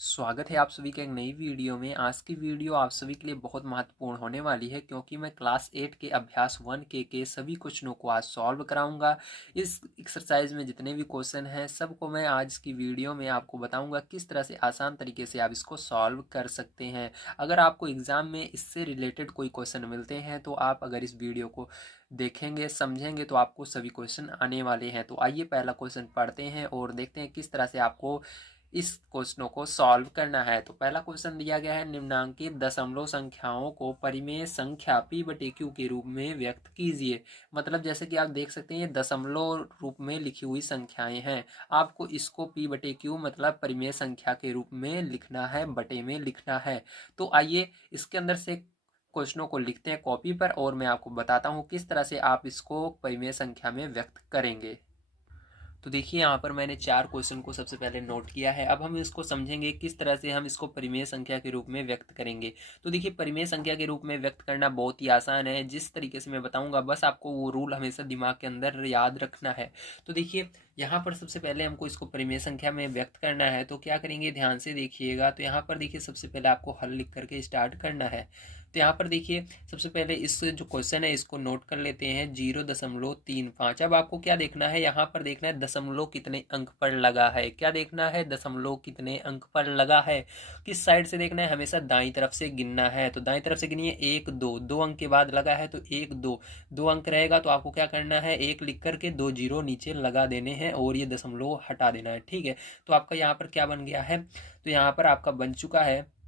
स्वागत है आप सभी का एक नई वीडियो में। आज की वीडियो आप सभी के लिए बहुत महत्वपूर्ण होने वाली है क्योंकि मैं क्लास 8 के अभ्यास 1 के सभी क्वेश्चनों को आज सॉल्व कराऊंगा। इस एक्सरसाइज में जितने भी क्वेश्चन हैं सबको मैं आज की वीडियो में आपको बताऊंगा किस तरह से आसान तरीके से आप इसको सॉल्व कर सकते हैं। अगर आपको एग्ज़ाम में इससे रिलेटेड कोई क्वेश्चन मिलते हैं तो आप अगर इस वीडियो को देखेंगे समझेंगे तो आपको सभी क्वेश्चन आने वाले हैं। तो आइए पहला क्वेश्चन पढ़ते हैं और देखते हैं किस तरह से आपको इस क्वेश्चनों को सॉल्व करना है। तो पहला क्वेश्चन दिया गया है, निम्नांकित दशमलव संख्याओं को परिमेय संख्या p बटे q के रूप में व्यक्त कीजिए। मतलब जैसे कि आप देख सकते हैं ये दशमलव रूप में लिखी हुई संख्याएं हैं। आपको इसको p बटे q मतलब परिमेय संख्या के रूप में लिखना है, बटे में लिखना है। तो आइए इसके अंदर से क्वेश्चनों को लिखते हैं कॉपी पर और मैं आपको बताता हूँ किस तरह से आप इसको परिमेय संख्या में व्यक्त करेंगे। तो देखिए यहाँ पर मैंने 4 क्वेश्चन को सबसे पहले नोट किया है। अब हम इसको समझेंगे किस तरह से हम इसको परिमेय संख्या के रूप में व्यक्त करेंगे। तो देखिए परिमेय संख्या के रूप में व्यक्त करना बहुत ही आसान है। जिस तरीके से मैं बताऊंगा बस आपको वो रूल हमेशा दिमाग के अंदर याद रखना है। तो देखिए यहाँ पर सबसे पहले हमको इसको परिमेय संख्या में व्यक्त करना है। तो क्या करेंगे, ध्यान से देखिएगा। तो यहाँ पर देखिए सबसे पहले आपको हल लिख करके स्टार्ट करना है। तो यहाँ पर देखिए सबसे पहले इस जो क्वेश्चन है इसको नोट कर लेते हैं, 0.35। अब आपको क्या देखना है, यहाँ पर देखना है दशमलव कितने अंक पर लगा है। क्या देखना है, दशमलव कितने अंक पर लगा है। किस साइड से देखना है, हमेशा दाईं तरफ से गिनना है। तो दाईं तरफ से गिनिए, 1 2, 2 अंक के बाद लगा है तो 1 2, 2 अंक रहेगा। तो आपको क्या करना है, 1 लिख करके 2 जीरो नीचे लगा देने हैं और ये दशमलव हटा देना है। ठीक है, तो आपका यहाँ पर क्या बन गया है, तो यहाँ पर आपका बन चुका है,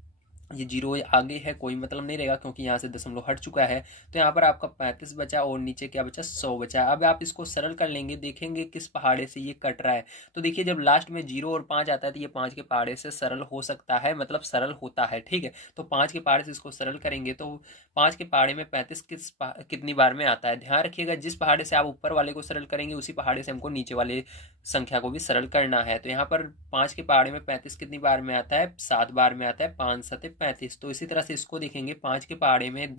ये जीरो आगे है कोई मतलब नहीं रहेगा क्योंकि यहाँ से दशमलव हट चुका है। तो यहाँ पर आपका 35 बचा और नीचे क्या बचा, 100 बचा। अब आप इसको सरल कर लेंगे, देखेंगे किस पहाड़े से ये कट रहा है। तो देखिए जब लास्ट में 0 और 5 आता है तो ये 5 के पहाड़े से सरल हो सकता है, मतलब सरल होता है। ठीक है, तो 5 के पहाड़े से इसको सरल करेंगे तो 5 के पहाड़े में 35 कितनी बार में आता है। ध्यान रखिएगा जिस पहाड़े से आप ऊपर वाले को सरल करेंगे उसी पहाड़े से हमको नीचे वाले संख्या को भी सरल करना है। तो यहाँ पर 5 के पहाड़े में 35 कितनी बार में आता है, 7 बार में आता है। 5 7 35। तो इसी तरह से इसको देखेंगे, 5 के पहाड़े में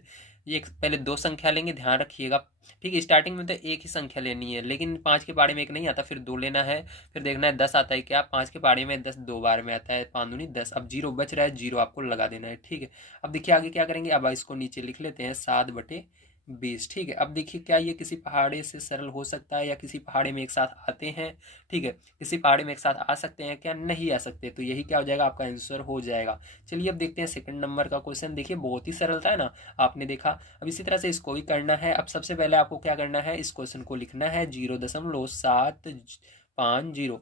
ये पहले 2 संख्या लेंगे, ध्यान रखिएगा। ठीक है, स्टार्टिंग में तो एक ही संख्या लेनी है लेकिन 5 के पहाड़े में एक नहीं आता, फिर 2 लेना है। फिर देखना है 10 आता है क्या, 5 के पहाड़े में 10 2 बार में आता है, 5 दूनी 10। अब 0 बच रहा है, 0 आपको लगा देना है। ठीक है, अब देखिए आगे क्या करेंगे, अब इसको नीचे लिख लेते हैं, 7/20। ठीक है, अब देखिए क्या ये किसी पहाड़े से सरल हो सकता है या किसी पहाड़े में एक साथ आते हैं। ठीक है, किसी पहाड़े में एक साथ आ सकते हैं क्या, नहीं आ सकते। तो यही क्या हो जाएगा, आपका आंसर हो जाएगा। चलिए अब देखते हैं सेकंड नंबर का क्वेश्चन। देखिए बहुत ही सरल था है ना, आपने देखा। अब इसी तरह से इसको भी करना है। अब सबसे पहले आपको क्या करना है, इस क्वेश्चन को लिखना है 0.750।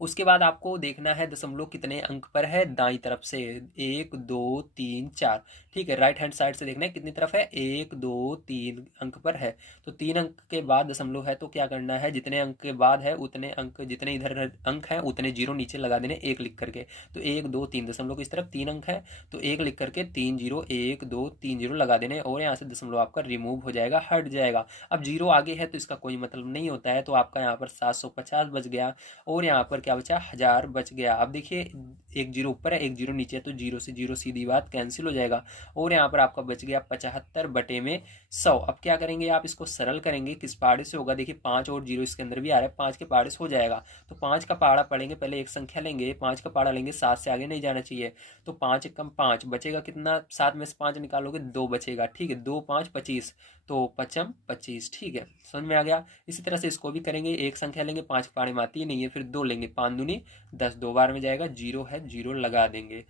उसके बाद आपको देखना है दशमलव कितने अंक पर है, दाईं तरफ से 1 2 3 4। ठीक है, राइट हैंड साइड से देखना है कितनी तरफ है, 1 2 3 अंक पर है। तो 3 अंक के बाद दशमलव है तो क्या करना है, जितने अंक के बाद है उतने अंक, जितने इधर अंक है उतने जीरो नीचे लगा देने 1 लिख करके। तो 1 2 3, दशमलव की इस तरफ 3 अंक है तो 1 लिख करके 3 जीरो 1 2 3 जीरो लगा देने और यहाँ से दशमलव आपका रिमूव हो जाएगा, हट जाएगा। अब जीरो आगे है तो इसका कोई मतलब नहीं होता है, तो आपका यहाँ पर 750 बच गया और यहाँ पर क्या बचा, 1000 बच गया। अब देखिए एक जीरो ऊपर है एक जीरो नीचे है तो जीरो से जीरो सीधी बात कैंसिल हो जाएगा और यहाँ पर आपका बच गया 75/100। अब क्या करेंगे, आप इसको सरल करेंगे, किस पहाड़े से होगा, देखिए 5 और जीरो इसके अंदर भी आ रहा है, 5 के पहाड़े से हो जाएगा। तो 5 का पहाड़ा पढ़ेंगे, पहले एक संख्या लेंगे, 5 का पहाड़ा लेंगे, 7 से आगे नहीं जाना चाहिए। तो 5 कम 5 बचेगा कितना, 7 में से 5 निकालोगे 2 बचेगा। ठीक है, 2 5 25, तो 5 25। ठीक है, समझ में आ गया। इसी तरह से इसको भी करेंगे, एक संख्या लेंगे, 5 के पहाड़े में आती ही नहीं है, फिर 2 लेंगे, 5 दूनी 10, 2 बार में जाएगा, जीरो है जीरो लगा देंगे।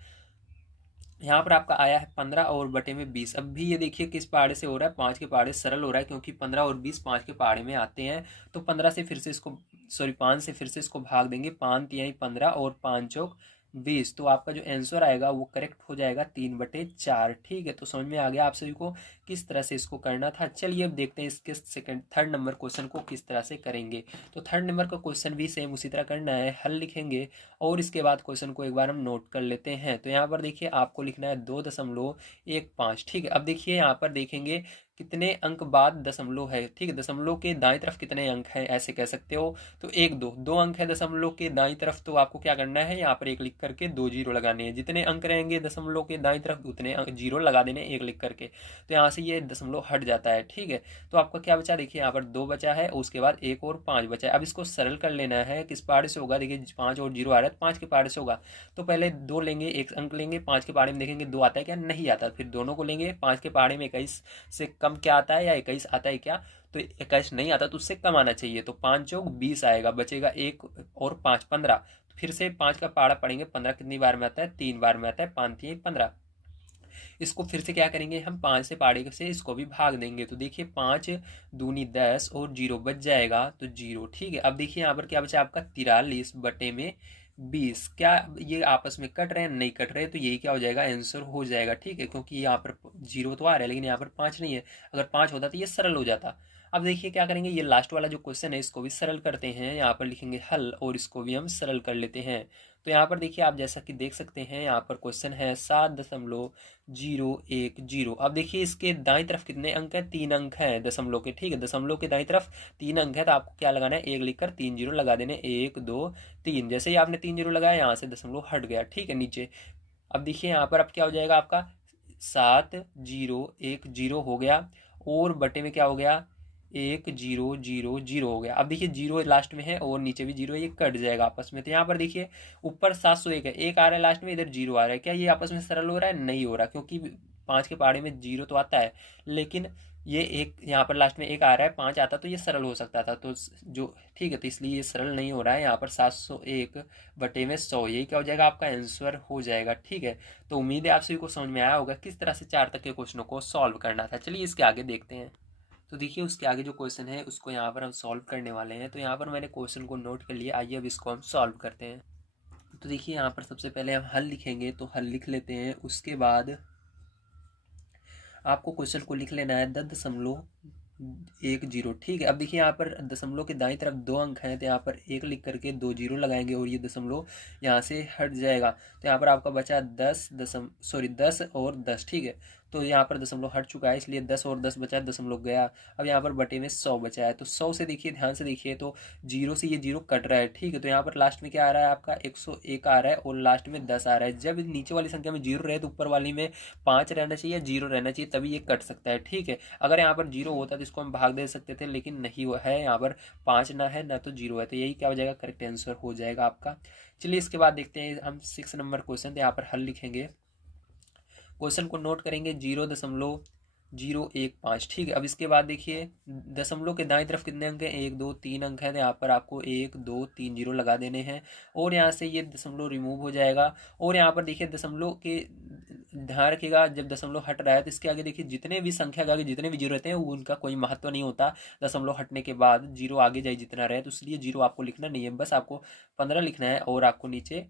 यहाँ पर आपका आया है 15 और बटे में 20। अब भी ये देखिए किस पहाड़े से हो रहा है, 5 के पहाड़े सरल हो रहा है क्योंकि 15 और 20 5 के पहाड़े में आते हैं। तो 15 से फिर से इसको, सॉरी 5 से फिर से इसको भाग देंगे, 5 तिहाई 15 और 5 चौक 20। तो आपका जो आंसर आएगा वो करेक्ट हो जाएगा 3/4। ठीक है, तो समझ में आ गया आप सभी को किस तरह से इसको करना था। चलिए अब देखते हैं इसके थर्ड नंबर क्वेश्चन को किस तरह से करेंगे। तो थर्ड नंबर का क्वेश्चन भी सेम उसी तरह करना है, हल लिखेंगे और इसके बाद क्वेश्चन को एक बार हम नोट कर लेते हैं। तो यहाँ पर देखिए आपको लिखना है 2.15। ठीक है, अब देखिए यहाँ पर देखेंगे कितने अंक बाद दशमलव है, ठीक है, दशमलव के दाएं तरफ कितने अंक हैं ऐसे कह सकते हो। तो एक दो दो अंक है दशमलव के दाएं तरफ, तो आपको क्या करना है, यहाँ पर एक लिख करके दो जीरो लगाने हैं। जितने अंक रहेंगे दशमलव के दाएं तरफ उतने जीरो लगा देने एक लिख करके। तो यहाँ से ये दशमलव हट जाता है, ठीक है। तो आपका क्या बचा, देखिए यहाँ पर दो बचा है, उसके बाद एक और पाँच बचा है। अब इसको सरल कर लेना है, किस पहाड़े से होगा, देखिए पाँच और जीरो आ रहा है, पाँच के पहाड़े से होगा। तो पहले दो लेंगे, एक अंक लेंगे, पाँच के पहाड़े में देखेंगे दो आता है क्या, नहीं आता, फिर दोनों को लेंगे। पाँच के पहाड़े में 21 से कम क्या आता है, या 21 आता है क्या, तो 21 नहीं आता, तो उससे कम आना चाहिए। तो 5 चौक 20 आएगा, बचेगा एक और 5 15। तो फिर से 5 का पहाड़ा पढ़ेंगे, 15 कितनी बार में आता है, 3 बार में आता है, 5 3 15। इसको फिर से क्या करेंगे हम, 5 से पहाड़े से इसको भी भाग देंगे। तो देखिए 5 दूनी 10 और जीरो बच जाएगा, तो जीरो, ठीक है। अब देखिए यहाँ पर क्या बचा आपका, 43 बटे में 20। क्या ये आपस में कट रहे हैं, नहीं कट रहे, तो यही क्या हो जाएगा, आंसर हो जाएगा, ठीक है। क्योंकि यहाँ पर जीरो तो आ रहा है लेकिन यहाँ पर 5 नहीं है, अगर 5 होता तो ये सरल हो जाता। अब देखिए क्या करेंगे, ये लास्ट वाला जो क्वेश्चन है इसको भी सरल करते हैं। यहाँ पर लिखेंगे हल और इसको भी हम सरल कर लेते हैं। तो यहाँ पर देखिए आप जैसा कि देख सकते हैं, यहाँ पर क्वेश्चन है 7.010। अब देखिए इसके दाईं तरफ कितने अंक हैं, 3 अंक हैं दशमलव के, ठीक है। दशमलव के दाईं तरफ 3 अंक है, तो आपको क्या लगाना है, एक लिखकर 3 जीरो लगा देने, 1 2 3। जैसे ही आपने 3 जीरो लगाया, यहाँ से दशमलव हट गया, ठीक है, नीचे। अब देखिए यहाँ पर अब क्या हो जाएगा आपका, 7.010 हो गया, और बटे में क्या हो गया, 1.000 हो गया। अब देखिए जीरो लास्ट में है और नीचे भी जीरो है, ये कट जाएगा आपस में। तो यहाँ पर देखिए ऊपर 701 है, एक आ रहा है लास्ट में, इधर जीरो आ रहा है, क्या ये आपस में सरल हो रहा है, नहीं हो रहा, क्योंकि 5 के पहाड़े में जीरो तो आता है, लेकिन ये एक यहाँ पर लास्ट में एक आ रहा है, 5 आता तो ये सरल हो सकता था, तो जो, ठीक है, तो इसलिए ये सरल नहीं हो रहा है। यहाँ पर 701 बटे में 100, यही क्या हो जाएगा, आपका आंसर हो जाएगा, ठीक है। तो उम्मीद है आप सभी को समझ में आया होगा किस तरह से 4 तक के क्वेश्चनों को सॉल्व करना था। चलिए इसके आगे देखते हैं। तो देखिए उसके आगे जो क्वेश्चन है उसको यहाँ पर हम सॉल्व करने वाले हैं। तो यहाँ पर मैंने क्वेश्चन को नोट कर लिया, आइए अब इसको हम सॉल्व करते हैं। तो देखिए यहाँ पर सबसे पहले हम हल लिखेंगे, तो हल लिख लेते हैं। उसके बाद आपको क्वेश्चन को लिख लेना है 10.10, ठीक है। अब देखिए यहाँ पर दशमलव के दाईं तरफ 2 अंक हैं, तो यहाँ पर एक लिख करके 2 जीरो लगाएंगे और ये दशमलव यहाँ से हट जाएगा। तो यहाँ पर आपका बचा 10 और 10, ठीक है। तो यहाँ पर दशमलव हट चुका है, इसलिए 10 और 10 बचा, दशमलव गया। अब यहाँ पर बटे में 100 बचा है, तो 100 से देखिए, ध्यान से देखिए, तो जीरो से ये जीरो कट रहा है, ठीक है। तो यहाँ पर लास्ट में क्या आ रहा है आपका, 101 आ रहा है और लास्ट में 10 आ रहा है। जब नीचे वाली संख्या में जीरो रहे तो ऊपर वाली में 5 रहना चाहिए, जीरो रहना चाहिए, तभी ये कट सकता है, ठीक है। अगर यहाँ पर जीरो होता तो इसको हम भाग दे सकते थे, लेकिन नहीं हुआ है, यहाँ पर 5 ना है ना तो जीरो है, तो यही क्या हो जाएगा, करेक्ट आंसर हो जाएगा आपका। चलिए इसके बाद देखते हैं हम 6 नंबर क्वेश्चन, यहाँ पर हल लिखेंगे। क्वेश्चन को नोट करेंगे, 0.015, ठीक है। अब इसके बाद देखिए दशमलव के दाएं तरफ कितने अंक हैं, 1 2 3 अंक है, तो यहाँ पर आपको 1 2 3 जीरो लगा देने हैं और यहाँ से ये दशमलव रिमूव हो जाएगा। और यहाँ पर देखिए दशमलव के, ध्यान रखिएगा, जब दशमलव हट रहा है तो इसके आगे देखिए जितने भी संख्या के आगे जितने भी जीरो रहते हैं उनका कोई महत्व नहीं होता। दशमलव हटने के बाद जीरो आगे जाए जितना रहे, तो इसलिए जीरो आपको लिखना नहीं है, बस आपको 15 लिखना है और आपको नीचे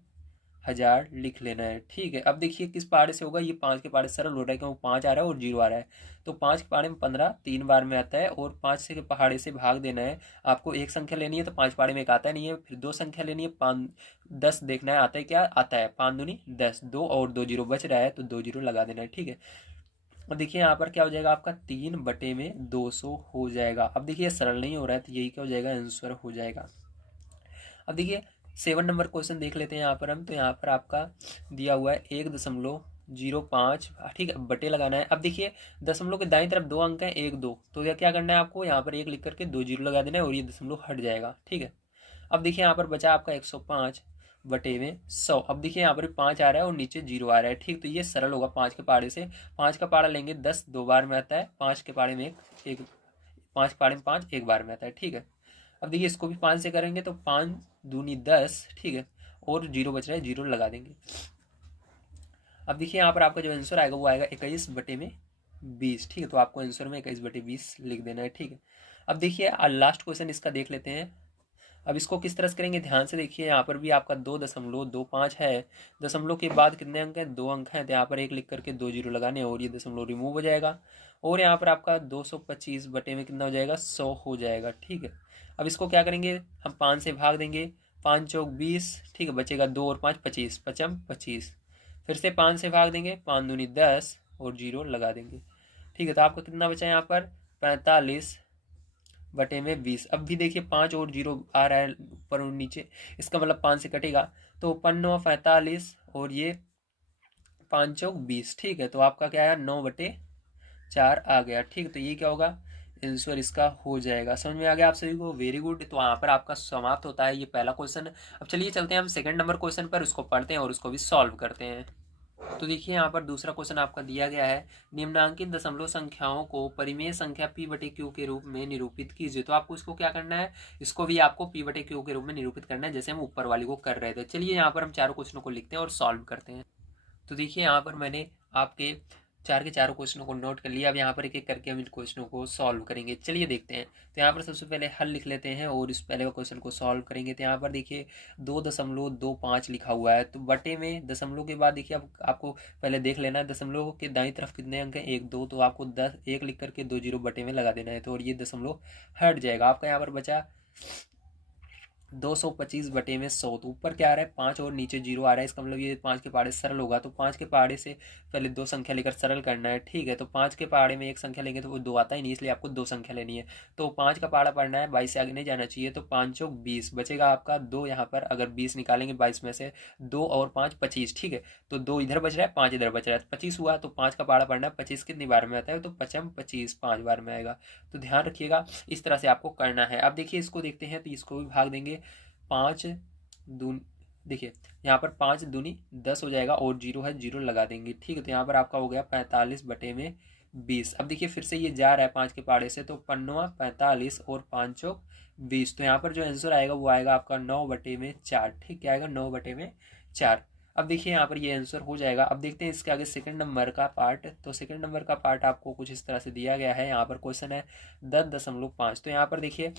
1000 लिख लेना है, ठीक है। अब देखिए किस पहाड़े से होगा, ये 5 के पहाड़े सरल हो रहा है क्योंकि 5 आ रहा है और जीरो आ रहा है। तो 5 के पहाड़े में 15 3 बार में आता है और 5 से के पहाड़े से भाग देना है। आपको एक संख्या लेनी है, तो 5 पहाड़े में एक आता नहीं है, फिर 2 संख्या लेनी है, 5 10 देखना है आता है क्या, आता है, 5 दूनी 10, 2 और 2 जीरो बच रहा है, तो 2 जीरो लगा देना है, ठीक है। और देखिए यहाँ पर क्या हो जाएगा आपका, 3 बटे में 200 हो जाएगा। अब देखिए सरल नहीं हो रहा है, तो यही क्या हो जाएगा, आंसर हो जाएगा। अब देखिए 7 नंबर क्वेश्चन देख लेते हैं यहाँ पर हम। तो यहाँ पर आपका दिया हुआ है 1.05, ठीक है, बटे लगाना है। अब देखिए दशमलव के दाईं तरफ 2 अंक हैं, 1 2, तो क्या करना है आपको, यहाँ पर 1 लिख करके 2 जीरो लगा देना है और ये दशमलव हट जाएगा, ठीक है। अब देखिए यहाँ पर बचा आपका 105 बटे में 100। अब देखिए यहाँ पर 5 आ रहा है और नीचे जीरो आ रहा है, ठीक। तो ये सरल होगा 5 के पहाड़े से। 5 का पहाड़ा लेंगे, 10 2 बार में आता है, 5 के पहाड़े में एक 5 के पहाड़े में 5 1 बार में आता है, ठीक है। अब देखिए इसको भी 5 से करेंगे, तो 5 दूनी 10, ठीक है, और जीरो बच रहा है, जीरो लगा देंगे। अब देखिए यहाँ पर आपका जो आंसर आएगा वो आएगा 21 बटे में 20, ठीक है। तो आपको आंसर में 21 बटे 20 लिख देना है, ठीक है। अब देखिए लास्ट क्वेश्चन इसका देख लेते हैं। अब इसको किस तरह से करेंगे, ध्यान से देखिए, यहाँ पर भी आपका 2.25 है। दशमलव के बाद कितने अंक हैं, 2 अंक हैं, तो यहाँ पर एक लिख करके 2 जीरो लगाने और ये दशमलव रिमूव हो जाएगा। और यहाँ पर आपका 225 बटे में कितना हो जाएगा, 100 हो जाएगा, ठीक है। अब इसको क्या करेंगे, हम 5 से भाग देंगे, 5 चौक 20, ठीक है, बचेगा 2 और 5 25, 25 फिर से 5 से भाग देंगे, 5 दूनी 10 और जीरो लगा देंगे, ठीक है। तो आपका कितना बचा यहाँ पर 45/20। अब भी देखिए 5 और 0 आ रहा है ऊपर और नीचे, इसका मतलब 5 से कटेगा, तो 5×9 = 45 और ये 5×4 = 20। ठीक है। तो आपका क्या आया 9/4 आ गया। ठीक है। तो ये क्या होगा, आंसर इसका हो जाएगा। समझ में आ गया आप सभी को? Very good. तो वहाँ पर आपका समाप्त होता है ये पहला क्वेश्चन। अब चलिए चलते हैं हम सेकंड नंबर क्वेश्चन पर, उसको पढ़ते हैं और उसको भी सॉल्व करते हैं। तो देखिए यहाँ पर दूसरा क्वेश्चन आपका दिया गया है, निम्नांकित दशमलव संख्याओं को परिमेय संख्या p/q के रूप में निरूपित कीजिए। तो आपको इसको क्या करना है, इसको भी आपको p/q के रूप में निरूपित करना है, जैसे हम ऊपर वाली को कर रहे थे। चलिए यहाँ पर हम चारों क्वेश्चनों को लिखते हैं और सॉल्व करते हैं। तो देखिए यहाँ पर मैंने आपके चार के चारों क्वेश्चनों को नोट कर लिया। अब यहाँ पर एक एक करके हम इन क्वेश्चनों को सॉल्व करेंगे। चलिए देखते हैं। तो यहाँ पर सबसे पहले हल लिख लेते हैं और इस पहले क्वेश्चन को सॉल्व करेंगे। तो यहाँ पर देखिए 2.25 लिखा हुआ है, तो बटे में दशमलव के बाद देखिए अब आपको पहले देख लेना है दशमलव के दाईं तरफ कितने अंक हैं, 1 2, तो आपको 10 1 लिख करके 2 0 बटे में लगा देना है, तो और ये दशमलव हट जाएगा। आपका यहाँ पर बचा 225/100। तो ऊपर क्या आ रहा है 5 और नीचे 0 आ रहा है, इसका मतलब ये 5 के पहाड़े सरल होगा। तो 5 के पहाड़े से पहले 2 संख्या लेकर सरल करना है। ठीक है। तो 5 के पहाड़े में एक संख्या लेंगे तो वो 2 आता ही नहीं, इसलिए आपको 2 संख्या लेनी है। तो 5 का पहाड़ा पढ़ना है, 22 से आगे नहीं जाना चाहिए। तो 5×20 बचेगा आपका 2। यहाँ पर अगर 20 निकालेंगे 22 में से, 2 और 5 25। ठीक है। तो 2 इधर बच रहा है, 5 इधर बच रहा है, 25 हुआ। तो 5 का पहाड़ा पढ़ना है, 25 कितनी बार में आता है, तो 5×25 5 बार में आएगा। तो ध्यान रखिएगा, इस तरह से आपको करना है। अब देखिए इसको देखते हैं, तो इसको भी भाग देंगे 5 दूनी, देखिए यहाँ पर 5 दूनी 10 हो जाएगा और 0 है, 0 लगा देंगे। ठीक है। तो यहाँ पर आपका हो गया 45/20। अब देखिए फिर से ये जा रहा है 5 के पहाड़े से, तो 5×45 और 5×20। तो यहाँ पर जो आंसर आएगा वो आएगा आपका 9/4। ठीक है, आएगा 9/4। अब देखिए यहाँ पर ये आंसर हो जाएगा। अब देखते हैं इसके आगे सेकंड नंबर का पार्ट। तो सेकंड नंबर का पार्ट आपको कुछ इस तरह से दिया गया है। यहाँ पर क्वेश्चन है 10.5। तो यहाँ पर देखिए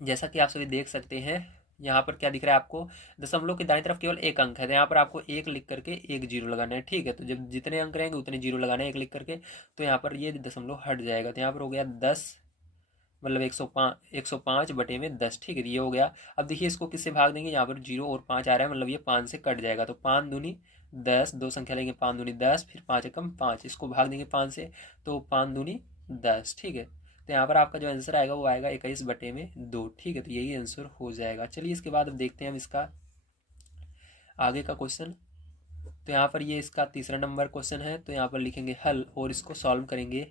जैसा कि आप सभी देख सकते हैं, यहाँ पर क्या दिख रहा है आपको, दशमलव के दाईं तरफ केवल एक अंक है, तो यहाँ पर आपको 1 लिख करके 1 0 लगाना है। ठीक है। तो जब जितने अंक रहेंगे उतने 0 लगाना है 1 लिख करके, तो यहाँ पर ये दशमलव हट जाएगा। तो यहाँ पर हो गया 10, मतलब 105/10। ठीक है। ये हो गया। अब देखिए इसको किससे भाग देंगे, यहाँ पर 0 और 5 आ रहा है, मतलब ये 5 से कट जाएगा। तो 5 दूनी 10, 2 संख्या लेंगे, 5 दूनी 10, फिर 5 एकम 5, इसको भाग देंगे 5 से, तो 5 दूनी 10। ठीक है। तो यहाँ पर आपका जो आंसर आएगा वो आएगा 21/2। ठीक है। तो यही आंसर हो जाएगा। चलिए इसके बाद अब देखते हैं हम इसका आगे का क्वेश्चन। तो यहाँ पर ये इसका तीसरा नंबर क्वेश्चन है। तो यहाँ पर लिखेंगे हल और इसको सॉल्व करेंगे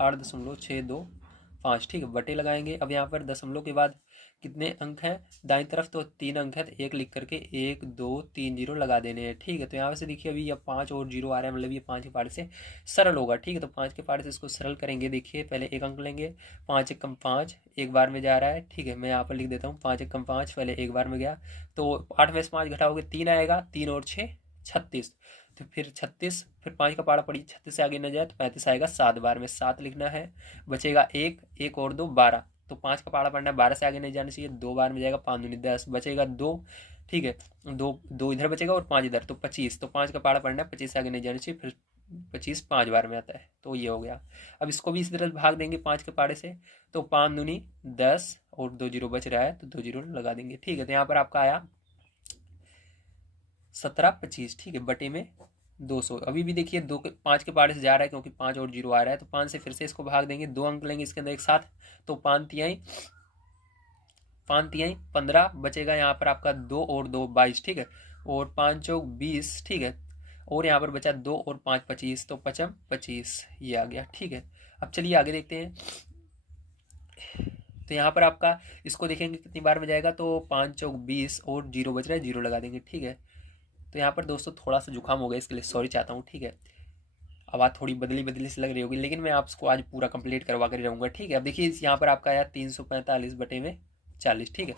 8.625। ठीक है। बटे लगाएंगे। अब यहाँ पर दशमलव के बाद कितने अंक हैं दाईं तरफ, तो 3 अंक है, तो 1 लिख करके 1 2 3 0 लगा देने हैं। ठीक है। तो यहाँ से देखिए अभी ये 5 और 0 आ रहा है, मतलब ये 5 के पहाड़े से सरल होगा। ठीक है। तो 5 के पहाड़े से इसको सरल करेंगे। देखिए पहले 1 अंक लेंगे, 5 एकम 5 एक बार में जा रहा है। ठीक है। मैं यहाँ पर लिख देता हूँ 5 एकम 5, पहले एक बार में गया, तो 8 में से 5 घटाओगे 3 आएगा, 3 और 6 36। तो फिर 36, फिर 5 का पहाड़ा पड़ी, 36 से आगे न जाए तो 35 आएगा, 7 बार में 7 लिखना है। बचेगा 1, 1 और 2 12। तो 5 का पहाड़ा पढ़ना है, 12 से आगे नहीं जाना चाहिए, 2 बार में जाएगा, 5 दूनी 10, बचेगा 2। ठीक है। 2 इधर बचेगा और 5 इधर, तो 25। तो 5 का पहाड़ा पढ़ना है, 25 से आगे नहीं जाना चाहिए, फिर 25 5 बार में आता है, तो ये हो गया। अब इसको भी इसी तरह भाग देंगे 5 के पहाड़े से, तो 5 दूनी 10 और 2 0 बच रहा है, तो 2 0 लगा देंगे। ठीक है। तो यहाँ पर आपका आया 17/25। ठीक है। बटे में 200। अभी भी देखिए 5 के पहाड़े से जा रहा है, क्योंकि 5 और 0 आ रहा है, तो 5 से फिर से इसको भाग देंगे, 2 अंक लेंगे इसके अंदर एक साथ, तो 5 तिहाई 15 बचेगा। यहाँ पर आपका 2 और 2 22। ठीक है। और 5 चौक 20। ठीक है। और यहाँ पर बचा 2 और 5 25, तो 25 ये आ गया। ठीक है। अब चलिए आगे देखते हैं। तो यहाँ पर आपका इसको देखेंगे कितनी बार में जाएगा, तो 5 चौक 20 और 0 बच रहा है, 0 लगा देंगे। ठीक है। तो यहाँ पर दोस्तों थोड़ा सा जुकाम हो गया, इसके लिए सॉरी चाहता हूँ। ठीक है। आवाज़ थोड़ी बदली बदली से लग रही होगी, लेकिन मैं आपको आज पूरा कंप्लीट करवा कर रहूँगा। ठीक है। अब देखिए यहाँ पर आपका आया 345/40। ठीक है।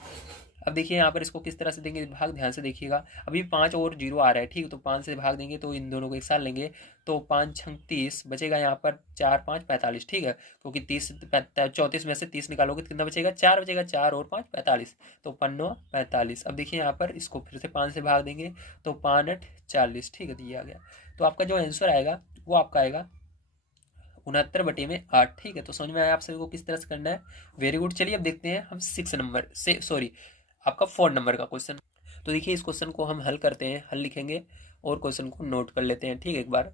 अब देखिए यहाँ पर इसको किस तरह से देंगे भाग, ध्यान से देखिएगा। अभी 5 और 0 आ रहा है। ठीक है। तो 5 से भाग देंगे, तो इन दोनों को एक साथ लेंगे, तो 5 छंग 30 बचेगा, यहाँ पर 4 5 45। ठीक है। क्योंकि 34 में से 30 निकालोगे तो कितना बचेगा, 4 बचेगा, 4 और 5 45, तो 5 45। अब देखिए यहाँ पर इसको फिर से 5 से भाग देंगे, तो 5 8 40। ठीक है। तो ये आ गया। तो आपका जो आंसर आएगा वो आपका आएगा 69/8। ठीक है। तो समझ में आया आप सभी को किस तरह से करना है। Very good. चलिए अब देखते हैं हम 6 नंबर से, सॉरी आपका 4 नंबर का क्वेश्चन। तो देखिए इस क्वेश्चन को हम हल करते हैं, हल लिखेंगे और क्वेश्चन को नोट कर लेते हैं। ठीक है। एक बार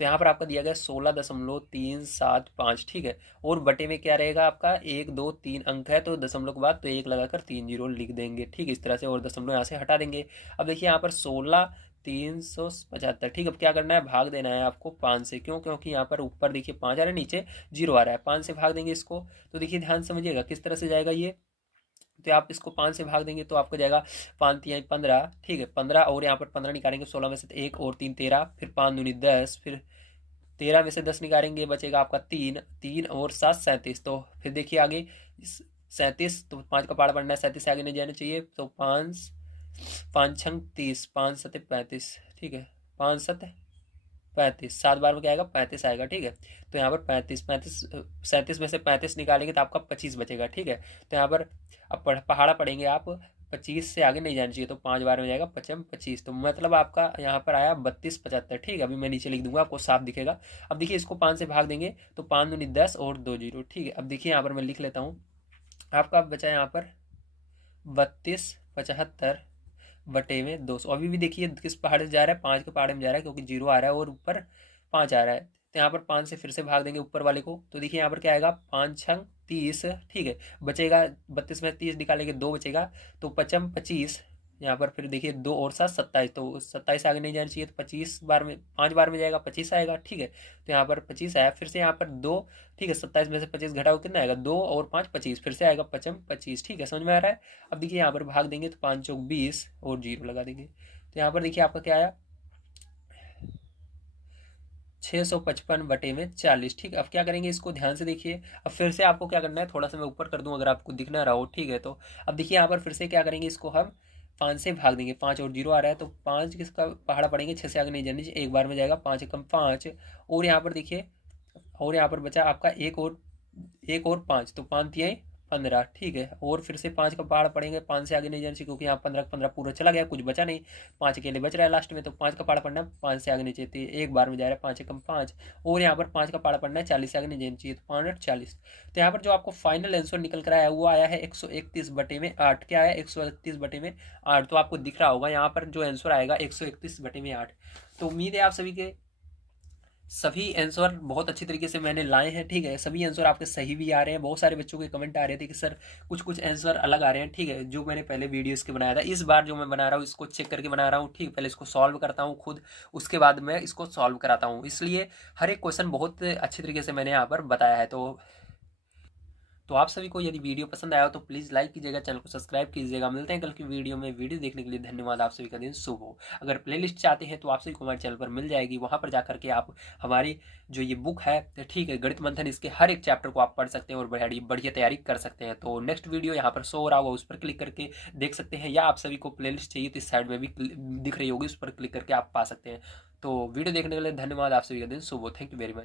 तो यहाँ पर आपका दिया गया 16.375, ठीक है। और बटे में क्या रहेगा आपका 1 2 3 अंक है, तो दशमलव के बाद तो 1 लगाकर 3 जीरो लिख देंगे, ठीक है, इस तरह से। और दशमलव यहाँ से हटा देंगे। अब देखिए यहाँ पर 16,375, ठीक है। अब क्या करना है, भाग देना है आपको 5 से। क्यों? क्योंकि यहाँ पर ऊपर देखिए 5 आ रहा है, नीचे 0 आ रहा है। 5 से भाग देंगे इसको। तो देखिए ध्यान समझिएगा किस तरह से जाएगा ये। तो आप इसको 5 से भाग देंगे तो आपको जाएगा 5 तिहाई 15, ठीक है, 15। और यहाँ पर 15 निकालेंगे, 16 में से 1 और 3 13, फिर 5 दूनी 10, फिर 13 में से 10 निकालेंगे, बचेगा आपका 3, 3 और 7 37। तो फिर देखिए आगे 37, तो 5 का पहाड़ पढ़ना है, 37 से आगे नहीं जाना चाहिए। तो 5 5 छंग 30, 5 सत 35, ठीक है, 5 सत 35, 7 बार में क्या आएगा 35 आएगा, ठीक है। तो यहाँ पर 35 37 में से 35 निकालेंगे तो आपका 25 बचेगा, ठीक है। तो यहाँ पर अब पहाड़ा पढ़ेंगे आप, 25 से आगे नहीं जाना चाहिए, तो 5 बार में जाएगा 25। तो मतलब आपका यहाँ पर आया 3275, ठीक है। अभी मैं नीचे लिख दूंगा, आपको साफ दिखेगा। अब देखिए इसको 5 से भाग देंगे तो 5 दूनी 10 और 2 जीरो, ठीक है। अब देखिए यहाँ पर मैं लिख लेता हूँ, आपका बचा यहाँ पर 3275 बटे में 200। अभी भी देखिए किस पहाड़े से जा रहा है, 5 के पहाड़े में जा रहा है, क्योंकि 0 आ रहा है और ऊपर 5 आ रहा है। तो यहाँ पर 5 से फिर से भाग देंगे ऊपर वाले को। तो देखिए यहाँ पर क्या आएगा, 5 छंग 30, ठीक है। बचेगा 32 में 30 निकालेंगे, 2 बचेगा, तो 5 25। यहाँ पर फिर देखिए 2 और 7 27, तो 27 से आगे नहीं जाना चाहिए, तो 25 बार में 5 बार में जाएगा 25 आएगा, ठीक है। तो यहाँ पर 25 आया, फिर से यहाँ पर 2, ठीक है। 27 में से 25 घटाओ कितना आएगा, 2 और 5 25, फिर से आएगा 5 25, ठीक है। समझ में आ रहा है। अब देखिए यहाँ पर भाग देंगे तो 5 चौक 20 और 0 लगा देंगे। तो यहाँ पर देखिए आपका क्या आया, 655 बटे में 40, ठीक है। अब क्या करेंगे, इसको ध्यान से देखिए। अब फिर से आपको क्या करना है, थोड़ा सा मैं ऊपर कर दूं अगर आपको दिख ना रहा हो, ठीक है। तो अब देखिए यहाँ पर फिर से क्या करेंगे, इसको हम 5 से भाग देंगे, 5 और 0 आ रहा है, तो 5 किसका पहाड़ा पड़ेंगे, 6 से आगे नहीं जाने चाहिए, एक बार में जाएगा, 5 कम 5। और यहाँ पर देखिए, और यहाँ पर बचा आपका एक और 5, तो 5 तिहाई 15, ठीक है। और फिर से 5 का पहाड़ पड़ेंगे, 5 से आगे नहीं जाना चाहिए, क्योंकि यहाँ 15 15 पूरा चला गया, कुछ बचा नहीं, 5 अकेले बच रहा है लास्ट में। तो 5 का पहाड़ पड़ना है, 5 से आगे नहीं चाहिए, एक बार में जा रहा है, 5 कम 5। और यहाँ पर 5 का पहाड़ पड़ना है, 40 से आगे नहीं जाना चाहिए, तो 5 40। तो यहाँ पर जो आपको फाइनल आंसर निकल कर आया वो आया है 131 बटे में 8। क्या है, 131 बटे में 8। तो आपको दिख रहा होगा यहाँ पर जो आंसर आएगा 131 बटे में 8। तो उम्मीद है आप सभी के सभी आंसर बहुत अच्छी तरीके से मैंने लाए हैं, ठीक है। सभी आंसर आपके सही भी आ रहे हैं। बहुत सारे बच्चों के कमेंट आ रहे थे कि सर कुछ कुछ आंसर अलग आ रहे हैं, ठीक है। जो मैंने पहले वीडियो इसके बनाया था, इस बार जो मैं बना रहा हूँ इसको चेक करके बना रहा हूँ, ठीक। पहले इसको सॉल्व करता हूँ खुद, उसके बाद मैं इसको सॉल्व कराता हूँ, इसलिए हर एक क्वेश्चन बहुत अच्छी तरीके से मैंने यहाँ पर बताया है। तो आप सभी को यदि वीडियो पसंद आया हो तो प्लीज़ लाइक कीजिएगा, चैनल को सब्सक्राइब कीजिएगा। मिलते हैं कल की वीडियो में। वीडियो देखने के लिए धन्यवाद। आप सभी का दिन शुभ हो। अगर प्लेलिस्ट चाहते हैं तो आप सभी को हमारे चैनल पर मिल जाएगी, वहाँ पर जाकर के आप हमारी जो ये बुक है, ठीक है, गणित मंथन, इसके हर एक चैप्टर को आप पढ़ सकते हैं और बढ़िया तैयारी कर सकते हैं। तो नेक्स्ट वीडियो यहाँ पर शो हो रहा होगा, उस पर क्लिक करके देख सकते हैं, या आप सभी को प्लेलिस्ट चाहिए तो इस साइड में भी दिख रही होगी, उस पर क्लिक करके आप पा सकते हैं। तो वीडियो देखने के लिए धन्यवाद। आप सभी का दिन शुभ हो। Thank you very much.